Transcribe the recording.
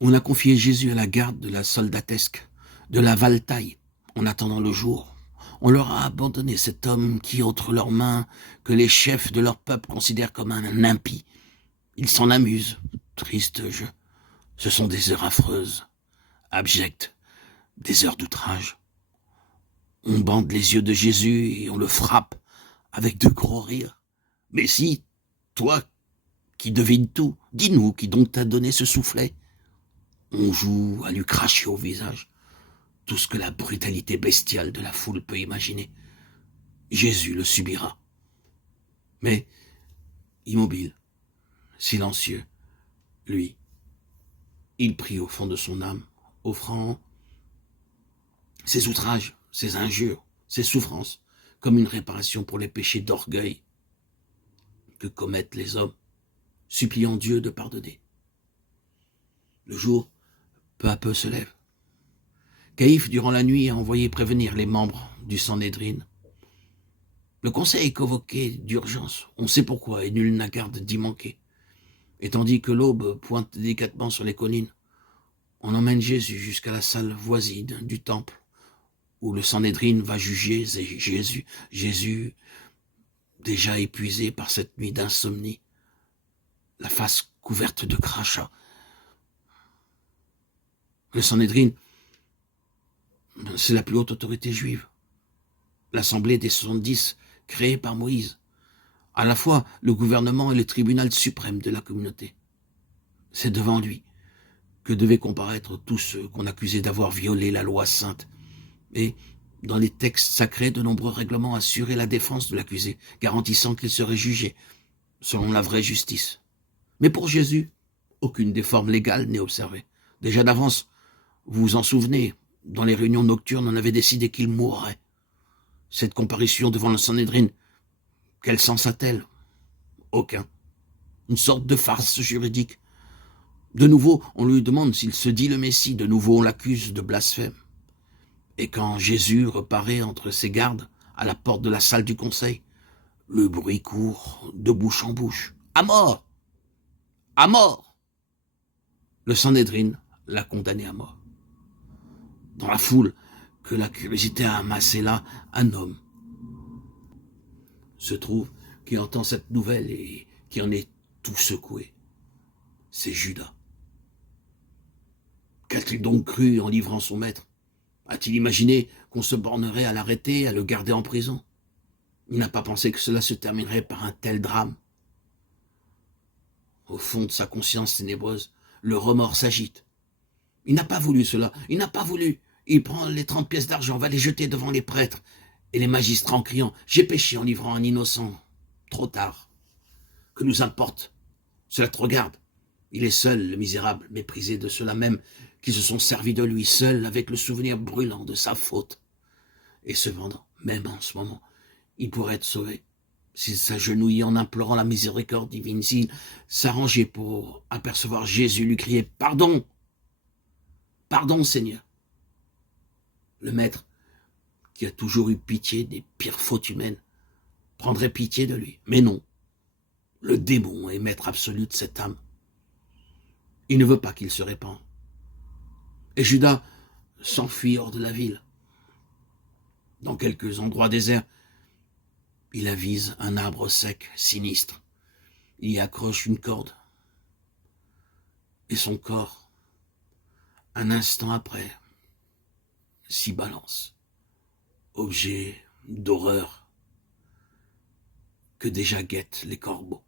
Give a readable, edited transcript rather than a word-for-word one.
On a confié Jésus à la garde de la soldatesque, de la valetaille, en attendant le jour. On leur a abandonné cet homme qui, entre leurs mains, que les chefs de leur peuple considèrent comme un impie. Ils s'en amusent. Triste jeu. Ce sont des heures affreuses, abjectes, des heures d'outrage. On bande les yeux de Jésus et on le frappe avec de gros rires. Mais si, toi qui devines tout, dis-nous qui donc t'a donné ce soufflet. On joue à lui cracher au visage tout ce que la brutalité bestiale de la foule peut imaginer. Jésus le subira. Mais, immobile, silencieux, lui, il prie au fond de son âme, offrant ses outrages, ses injures, ses souffrances, comme une réparation pour les péchés d'orgueil que commettent les hommes, suppliant Dieu de pardonner. Le jour, peu à peu, se lève. Caïphe, durant la nuit, a envoyé prévenir les membres du Sanhédrin. Le conseil est convoqué d'urgence, on sait pourquoi, et nul n'a garde d'y manquer. Et tandis que l'aube pointe délicatement sur les collines, on emmène Jésus jusqu'à la salle voisine du temple, où le Sanhédrin va juger Jésus. Jésus, déjà épuisé par cette nuit d'insomnie, la face couverte de crachats. Le Sanhédrin, c'est la plus haute autorité juive. L'assemblée des 70 créée par Moïse. À la fois le gouvernement et le tribunal suprême de la communauté. C'est devant lui que devaient comparaître tous ceux qu'on accusait d'avoir violé la loi sainte. Et dans les textes sacrés, de nombreux règlements assuraient la défense de l'accusé, garantissant qu'il serait jugé selon la vraie justice. Mais pour Jésus, aucune des formes légales n'est observée. Déjà d'avance, vous vous en souvenez, dans les réunions nocturnes, on avait décidé qu'il mourrait. Cette comparution devant le Sanhédrin, quel sens a-t-elle? Aucun. Une sorte de farce juridique. De nouveau, on lui demande s'il se dit le Messie. De nouveau, on l'accuse de blasphème. Et quand Jésus reparaît entre ses gardes, à la porte de la salle du conseil, le bruit court de bouche en bouche. À mort! À mort! Le Sanhédrin l'a condamné à mort. Dans la foule que la curiosité a amassée là, un homme se trouve qui entend cette nouvelle et qui en est tout secoué. C'est Judas. Qu'a-t-il donc cru en livrant son maître? A-t-il imaginé qu'on se bornerait à l'arrêter, à le garder en prison? Il n'a pas pensé que cela se terminerait par un tel drame. Au fond de sa conscience ténébreuse, le remords s'agite. Il n'a pas voulu cela, il n'a pas voulu. Il prend les 30 pièces d'argent, va les jeter devant les prêtres et les magistrats en criant « J'ai péché en livrant un innocent. » Trop tard. Que nous importe? Cela te regarde. Il est seul, le misérable, méprisé de ceux-là même qui se sont servis de lui, seul avec le souvenir brûlant de sa faute. Et cependant, même en ce moment, il pourrait être sauvé s'il s'agenouillait en implorant la miséricorde divine, s'il s'arrangeait pour apercevoir Jésus lui crier « Pardon! Pardon, Seigneur !» Le maître, qui a toujours eu pitié des pires fautes humaines, prendrait pitié de lui. Mais non, le démon est maître absolu de cette âme. Il ne veut pas qu'il se répande. Et Judas s'enfuit hors de la ville. Dans quelques endroits déserts, il avise un arbre sec, sinistre. Il y accroche une corde. Et son corps, un instant après, s'y balance. Objet d'horreur que déjà guettent les corbeaux.